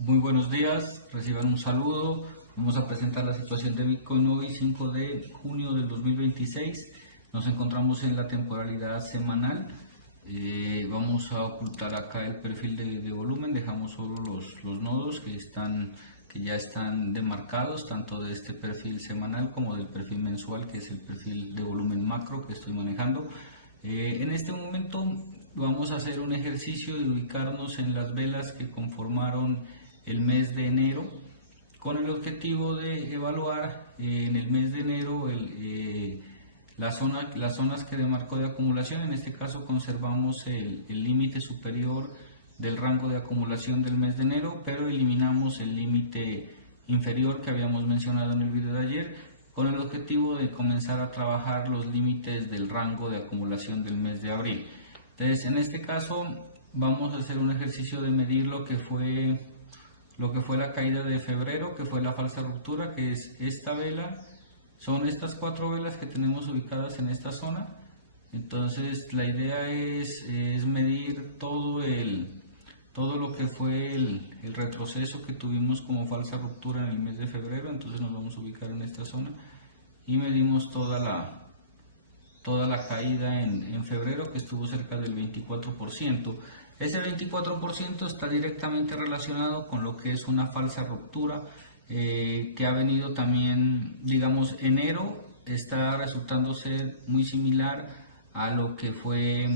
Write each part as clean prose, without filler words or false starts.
Muy buenos días, reciban un saludo. Vamos a presentar la situación de Bitcoin hoy, 5 de junio del 2026. Nos encontramos en la temporalidad semanal. Vamos a ocultar acá el perfil de volumen, dejamos solo los nodos que ya están demarcados, tanto de este perfil semanal como del perfil mensual, que es el perfil de volumen macro que estoy manejando. En este momento vamos a hacer un ejercicio de ubicarnos en las velas que conformaron el mes de enero, con el objetivo de evaluar en el mes de enero las zonas que demarcó de acumulación. En este caso conservamos el límite superior del rango de acumulación del mes de enero, pero eliminamos el límite inferior que habíamos mencionado en el video de ayer, con el objetivo de comenzar a trabajar los límites del rango de acumulación del mes de abril. Entonces, en este caso vamos a hacer un ejercicio de medir lo que fue la caída de febrero, que fue la falsa ruptura, que es esta vela. Son estas 4 velas que tenemos ubicadas en esta zona. Entonces la idea es medir todo lo que fue el retroceso que tuvimos como falsa ruptura en el mes de febrero. Entonces nos vamos a ubicar en esta zona y medimos toda la caída en febrero, que estuvo cerca del 24%. Ese 24% está directamente relacionado con lo que es una falsa ruptura que ha venido también, digamos, enero está resultando ser muy similar a lo que fue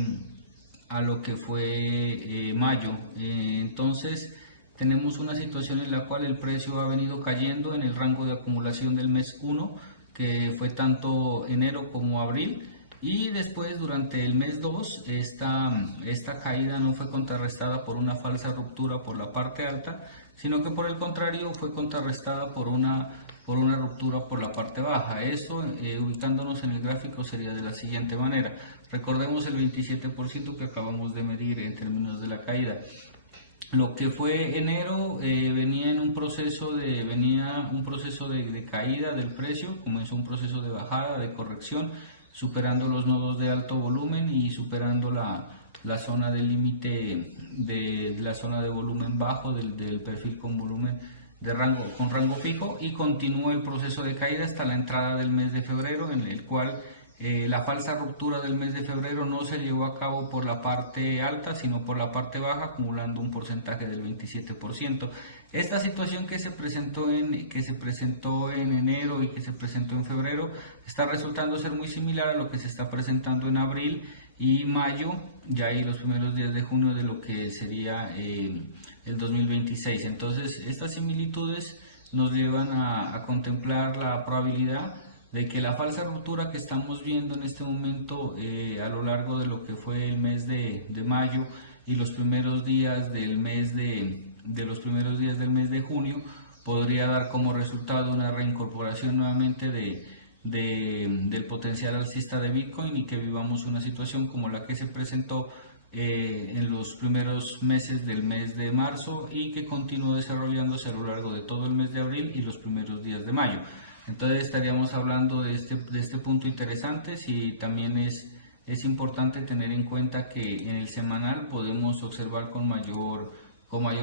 mayo. Entonces tenemos una situación en la cual el precio ha venido cayendo en el rango de acumulación del mes 1, que fue tanto enero como abril. Y después, durante el mes 2, esta caída no fue contrarrestada por una falsa ruptura por la parte alta, sino que por el contrario fue contrarrestada por una ruptura por la parte baja. Esto, ubicándonos en el gráfico, sería de la siguiente manera. Recordemos el 27% que acabamos de medir en términos de la caída. Lo que fue enero venía un proceso de caída del precio, comenzó un proceso de bajada, de corrección, superando los nodos de alto volumen y superando la zona de límite de la zona de volumen bajo del perfil con volumen con rango fijo, y continuó el proceso de caída hasta la entrada del mes de febrero, en el cual la falsa ruptura del mes de febrero no se llevó a cabo por la parte alta, sino por la parte baja, acumulando un porcentaje del 27%. Esta situación que se presentó en enero y que se presentó en febrero está resultando ser muy similar a lo que se está presentando en abril y mayo, ya ahí los primeros días de junio de lo que sería el 2026. Entonces, estas similitudes nos llevan a contemplar la probabilidad de que la falsa ruptura que estamos viendo en este momento a lo largo de lo que fue el mes de mayo y los primeros días del mes de junio podría dar como resultado una reincorporación nuevamente del potencial alcista de Bitcoin, y que vivamos una situación como la que se presentó en los primeros meses del mes de marzo y que continuó desarrollándose a lo largo de todo el mes de abril y los primeros días de mayo. Entonces estaríamos hablando de este punto interesante. Si también es importante tener en cuenta que en el semanal podemos observar con mayor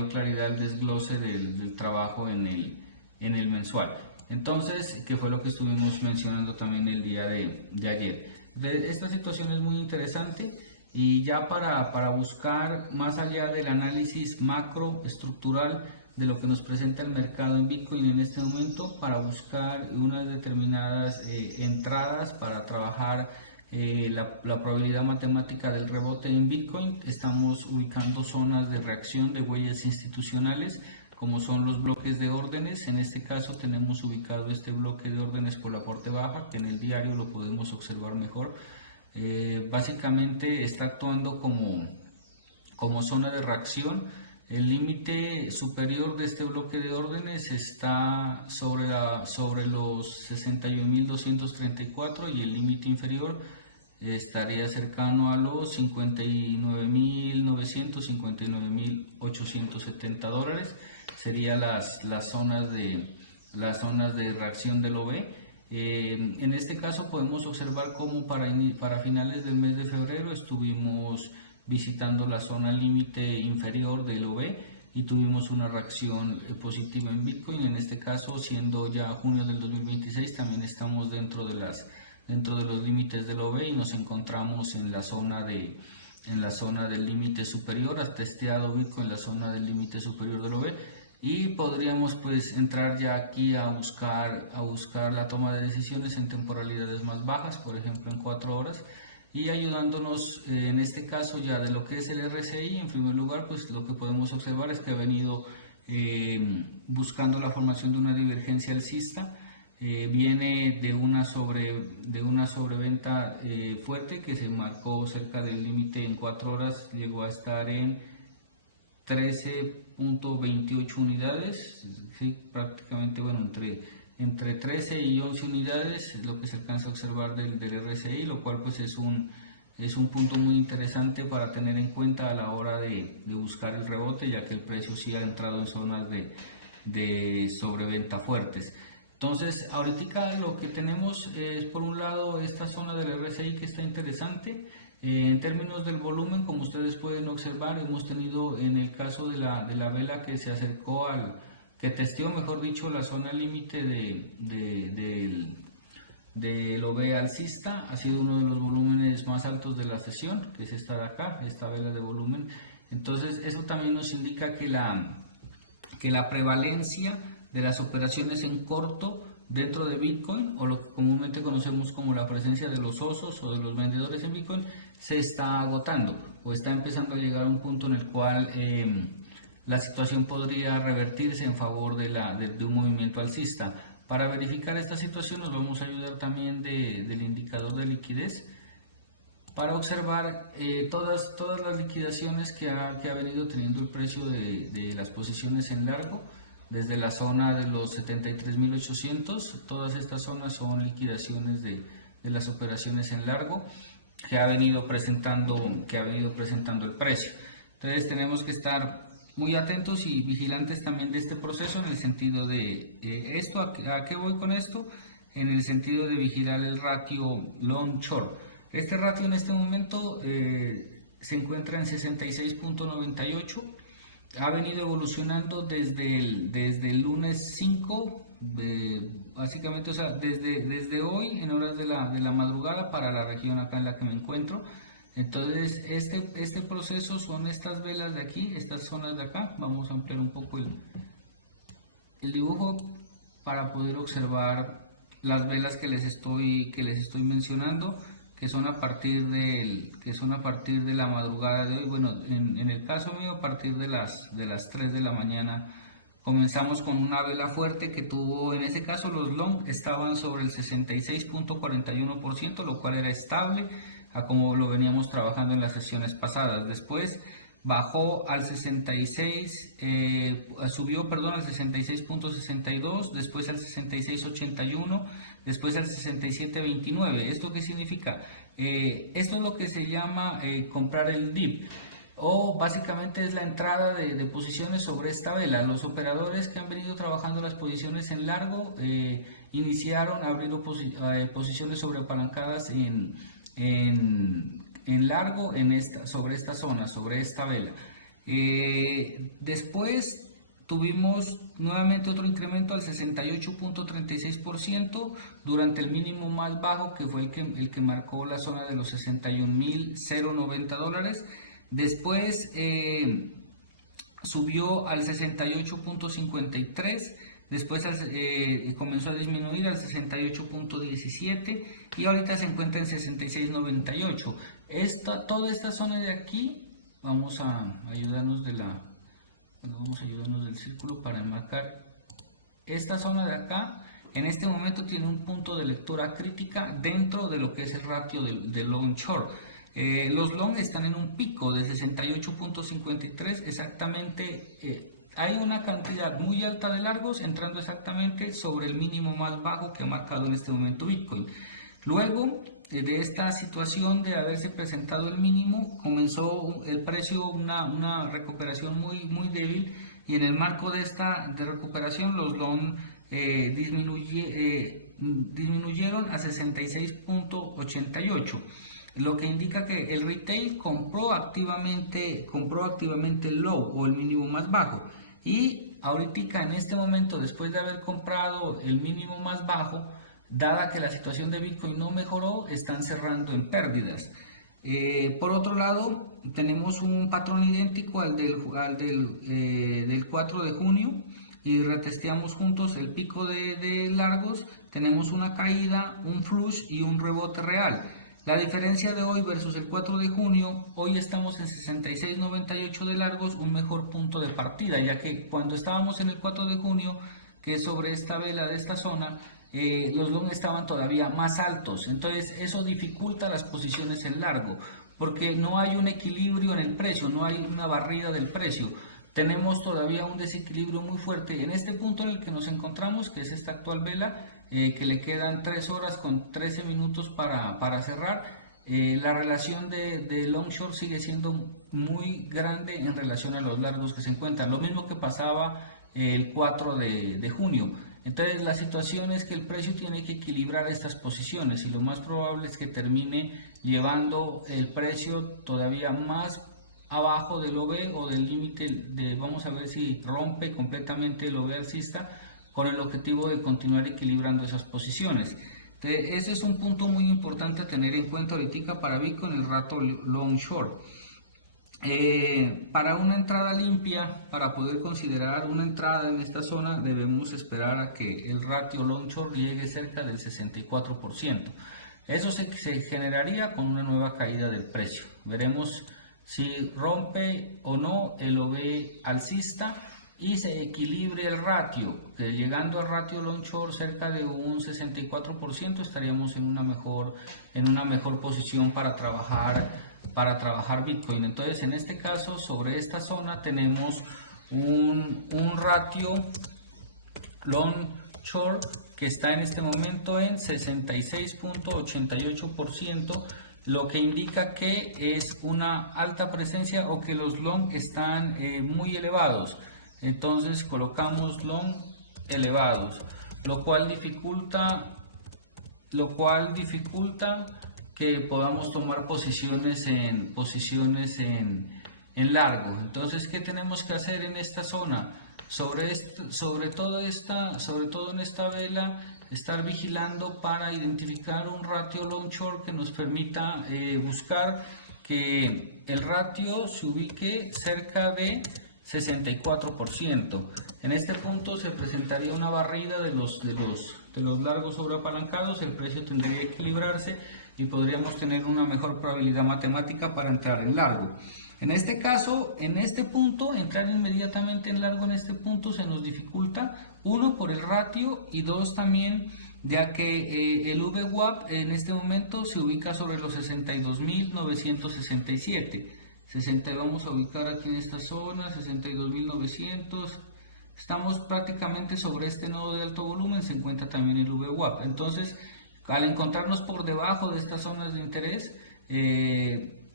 claridad el desglose del trabajo en el mensual. Entonces, que fue lo que estuvimos mencionando también el día de ayer. Esta situación es muy interesante, y ya para buscar más allá del análisis macro estructural de lo que nos presenta el mercado en Bitcoin en este momento, para buscar unas determinadas entradas para trabajar la probabilidad matemática del rebote en Bitcoin, estamos ubicando zonas de reacción de huellas institucionales, como son los bloques de órdenes. En este caso tenemos ubicado este bloque de órdenes por la parte baja, que en el diario lo podemos observar mejor. Básicamente está actuando como zona de reacción. El límite superior de este bloque de órdenes está sobre los 61.234, y el límite inferior estaría cercano a los 59.900, 59.870 $. Serían las zonas de reacción del OV. En este caso podemos observar cómo para finales del mes de febrero estuvimos visitando la zona límite inferior del OV, y tuvimos una reacción positiva en Bitcoin. En este caso, siendo ya junio del 2026, también estamos dentro de los límites del OB y nos encontramos en la zona del límite superior. Ha testeado Bitcoin en la zona del límite superior del OB y podríamos pues entrar ya aquí a buscar la toma de decisiones en temporalidades más bajas, por ejemplo en 4 horas, y ayudándonos en este caso ya de lo que es el RSI. En primer lugar, pues lo que podemos observar es que ha venido buscando la formación de una divergencia alcista. Viene de una sobreventa fuerte que se marcó cerca del límite en 4 horas, llegó a estar en 13.28 unidades, ¿sí? Prácticamente, bueno, entre 13 y 11 unidades es lo que se alcanza a observar del RSI, lo cual pues es un punto muy interesante para tener en cuenta a la hora de buscar el rebote, ya que el precio sí ha entrado en zonas de sobreventa fuertes. Entonces, ahorita lo que tenemos es, por un lado, esta zona del RSI que está interesante. En términos del volumen, como ustedes pueden observar, hemos tenido en el caso de la vela que se acercó que testeó, mejor dicho, la zona límite del OB alcista, ha sido uno de los volúmenes más altos de la sesión, que es esta de acá, esta vela de volumen. Entonces, eso también nos indica que la prevalencia de las operaciones en corto dentro de Bitcoin, o lo que comúnmente conocemos como la presencia de los osos o de los vendedores en Bitcoin, se está agotando o está empezando a llegar a un punto en el cual la situación podría revertirse en favor de un movimiento alcista. Para verificar esta situación nos vamos a ayudar también del indicador de liquidez para observar todas las liquidaciones que ha venido teniendo el precio de las posiciones en largo. Desde la zona de los 73.800, todas estas zonas son liquidaciones de las operaciones en largo que ha venido presentando el precio. Entonces tenemos que estar muy atentos y vigilantes también de este proceso, en el sentido de esto. ¿A qué voy con esto? En el sentido de vigilar el ratio long short. Este ratio en este momento se encuentra en 66.98. Ha venido evolucionando desde el lunes 5, básicamente, o sea, desde hoy en horas de la madrugada para la región acá en la que me encuentro. Entonces este proceso son estas velas de aquí, estas zonas de acá. Vamos a ampliar un poco el dibujo para poder observar las velas que les estoy mencionando, que son a partir de la madrugada de hoy. Bueno, en el caso mío, a partir de las 3 de la mañana comenzamos con una vela fuerte que tuvo, en ese caso los long estaban sobre el 66.41%, lo cual era estable a como lo veníamos trabajando en las sesiones pasadas. Después bajó al 66.62, después al 66.81, después al 67.29. ¿Esto qué significa? Esto es lo que se llama comprar el dip, o básicamente es la entrada de posiciones sobre esta vela. Los operadores que han venido trabajando las posiciones en largo iniciaron abriendo posiciones sobreapalancadas en largo sobre esta zona, sobre esta vela. Después tuvimos nuevamente otro incremento al 68.36% durante el mínimo más bajo, que fue el que marcó la zona de los $61.090. Después subió al 68.53%, después comenzó a disminuir al 68.17% y ahorita se encuentra en 66.98. Toda esta zona de aquí, vamos a ayudarnos del círculo para enmarcar esta zona de acá. En este momento tiene un punto de lectura crítica dentro de lo que es el ratio de long short. Los long están en un pico de 68.53 exactamente. Hay una cantidad muy alta de largos entrando exactamente sobre el mínimo más bajo que ha marcado en este momento Bitcoin. Luego de esta situación de haberse presentado el mínimo, comenzó el precio una recuperación muy débil, y en el marco de esta recuperación los long disminuyeron a 66.88. lo que indica que el retail compró activamente el low o el mínimo más bajo, y ahorita en este momento, después de haber comprado el mínimo más bajo, dada que la situación de Bitcoin no mejoró, están cerrando en pérdidas. Por otro lado, tenemos un patrón idéntico del 4 de junio, y retesteamos juntos el pico de largos. Tenemos una caída, un flush y un rebote real. La diferencia de hoy versus el 4 de junio, hoy estamos en 66.98 de largos, un mejor punto de partida, ya que cuando estábamos en el 4 de junio, que es sobre esta vela de esta zona, los long estaban todavía más altos. Entonces eso dificulta las posiciones en largo, porque no hay un equilibrio en el precio, no hay una barrida del precio. Tenemos todavía un desequilibrio muy fuerte en este punto en el que nos encontramos, que es esta actual vela, que le quedan 3 horas con 13 minutos para cerrar. La relación de long short sigue siendo muy grande en relación a los largos que se encuentran, lo mismo que pasaba el 4 de junio. Entonces la situación es que el precio tiene que equilibrar estas posiciones, y lo más probable es que termine llevando el precio todavía más abajo del OV o del límite vamos a ver si rompe completamente el OV alcista, con el objetivo de continuar equilibrando esas posiciones. Entonces, este es un punto muy importante a tener en cuenta ahorita para Bitcoin, el ratio long short. Para una entrada limpia, para poder considerar una entrada en esta zona, debemos esperar a que el ratio long short llegue cerca del 64%. Eso se generaría con una nueva caída del precio. Veremos si rompe o no el OV alcista y se equilibre el ratio, que llegando al ratio long short cerca de un 64%, estaríamos en una mejor posición para trabajar Bitcoin. Entonces en este caso, sobre esta zona tenemos un ratio long short que está en este momento en 66.88%, lo que indica que es una alta presencia o que los long están muy elevados. Entonces colocamos long elevados, lo cual dificulta que podamos tomar posiciones en largo. Entonces, ¿qué tenemos que hacer en esta zona? Sobre todo en esta vela, estar vigilando para identificar un ratio long short que nos permita buscar que el ratio se ubique cerca de 64%. En este punto se presentaría una barrida de los largos sobreapalancados, el precio tendría que equilibrarse y podríamos tener una mejor probabilidad matemática para entrar en largo. En este caso, en este punto, entrar inmediatamente en largo en este punto se nos dificulta, uno por el ratio y dos también ya que el VWAP en este momento se ubica sobre los 62.967. Vamos a ubicar aquí en esta zona, 62.900. Estamos prácticamente sobre este nodo de alto volumen, se encuentra también el VWAP. Entonces, al encontrarnos por debajo de estas zonas de interés,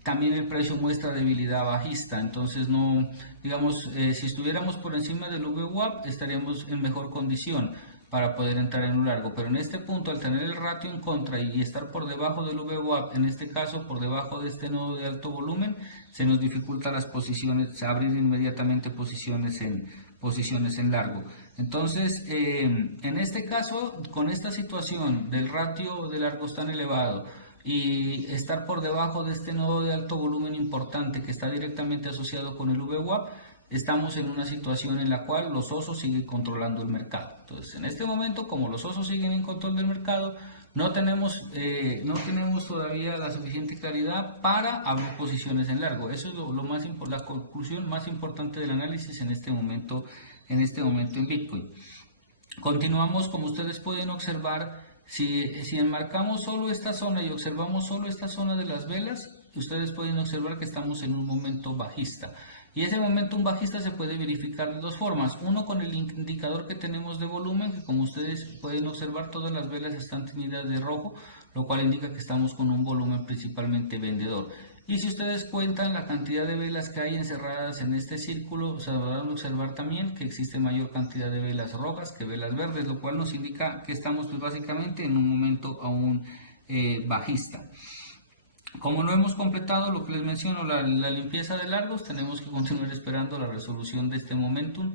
también el precio muestra debilidad bajista. Entonces, no, digamos, si estuviéramos por encima del VWAP, estaríamos en mejor condición para poder entrar en un largo, pero en este punto, al tener el ratio en contra y estar por debajo del VWAP, en este caso por debajo de este nodo de alto volumen, se nos dificulta las posiciones, abrir inmediatamente posiciones en largo. Entonces, en este caso, con esta situación del ratio de largos tan elevado y estar por debajo de este nodo de alto volumen importante que está directamente asociado con el VWAP, estamos en una situación en la cual los osos siguen controlando el mercado. Entonces, en este momento, como los osos siguen en control del mercado, no tenemos todavía la suficiente claridad para abrir posiciones en largo. Eso es la conclusión más importante del análisis en este momento en Bitcoin. Continuamos, como ustedes pueden observar, si enmarcamos solo esta zona y observamos solo esta zona de las velas, ustedes pueden observar que estamos en un momento bajista. Y ese momentum bajista se puede verificar de dos formas. Uno, con el indicador que tenemos de volumen, que como ustedes pueden observar, todas las velas están teñidas de rojo, lo cual indica que estamos con un volumen principalmente vendedor. Y si ustedes cuentan la cantidad de velas que hay encerradas en este círculo, se van a observar también que existe mayor cantidad de velas rojas que velas verdes, lo cual nos indica que estamos básicamente en un momento aún bajista. Como no hemos completado lo que les menciono, la limpieza de largos, tenemos que continuar esperando la resolución de este momentum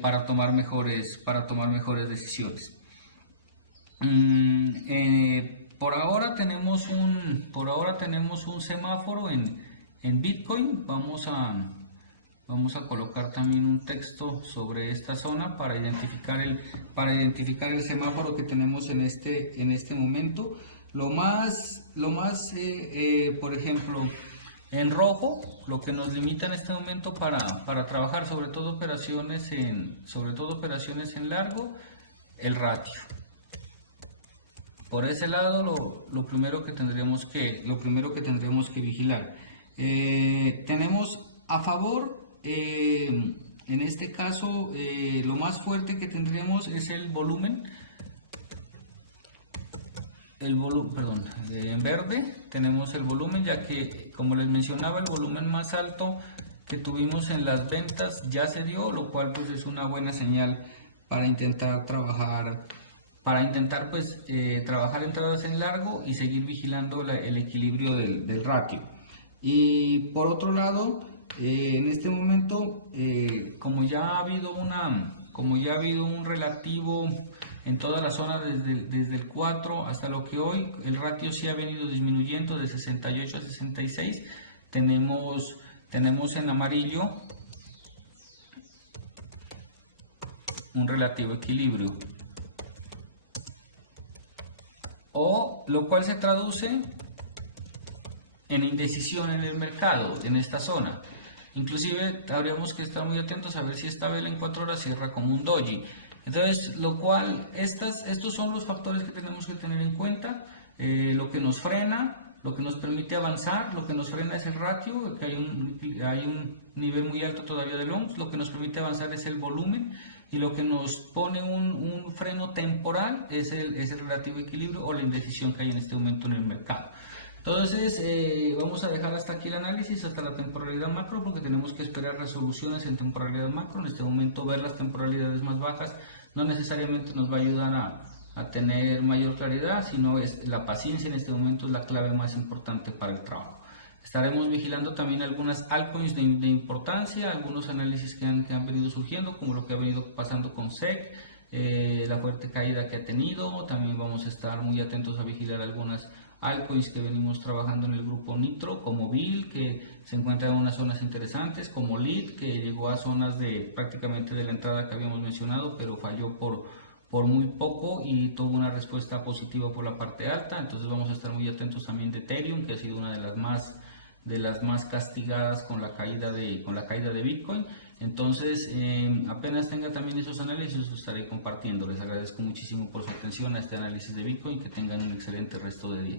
para tomar mejores decisiones. Por ahora tenemos un semáforo en Bitcoin. Vamos a colocar también un texto sobre esta zona para identificar el semáforo que tenemos en este momento. Por ejemplo, en rojo, lo que nos limita en este momento para trabajar sobre todo operaciones en largo, el ratio. Por ese lado, lo primero que tendremos que vigilar. Tenemos a favor, en este caso, lo más fuerte que tendremos es el volumen. En verde tenemos el volumen, ya que, como les mencionaba, el volumen más alto que tuvimos en las ventas ya se dio, lo cual pues es una buena señal para intentar trabajar entradas en largo y seguir vigilando el equilibrio del ratio. Y por otro lado, en este momento, como ya ha habido un relativo en toda la zona desde el 4 hasta lo que hoy, el ratio sí ha venido disminuyendo de 68 a 66. Tenemos en amarillo un relativo equilibrio, lo cual se traduce en indecisión en el mercado, en esta zona. Inclusive habríamos que estar muy atentos a ver si esta vela en 4 horas cierra como un doji. Entonces, estos son los factores que tenemos que tener en cuenta. Lo que nos frena, lo que nos permite avanzar, lo que nos frena es el ratio, que hay un nivel muy alto todavía de longs. Lo que nos permite avanzar es el volumen, y lo que nos pone un freno temporal es el relativo equilibrio o la indecisión que hay en este momento en el mercado. Entonces, vamos a dejar hasta aquí el análisis, hasta la temporalidad macro, porque tenemos que esperar resoluciones en temporalidad macro. En este momento, ver las temporalidades más bajas no necesariamente nos va a ayudar a tener mayor claridad, sino la paciencia en este momento es la clave más importante para el trabajo. Estaremos vigilando también algunas altcoins de importancia, algunos análisis que han venido surgiendo, como lo que ha venido pasando con SEC, la fuerte caída que ha tenido. También vamos a estar muy atentos a vigilar algunas altcoins que venimos trabajando en el grupo Nitro, como Bill, que se encuentra en unas zonas interesantes, como Lead, que llegó a zonas prácticamente de la entrada que habíamos mencionado, pero falló por muy poco y tuvo una respuesta positiva por la parte alta. Entonces vamos a estar muy atentos también de Ethereum, que ha sido una de las más castigadas con la caída de Bitcoin. Entonces, apenas tenga también esos análisis, los estaré compartiendo. Les agradezco muchísimo por su atención a este análisis de Bitcoin. Que tengan un excelente resto de día.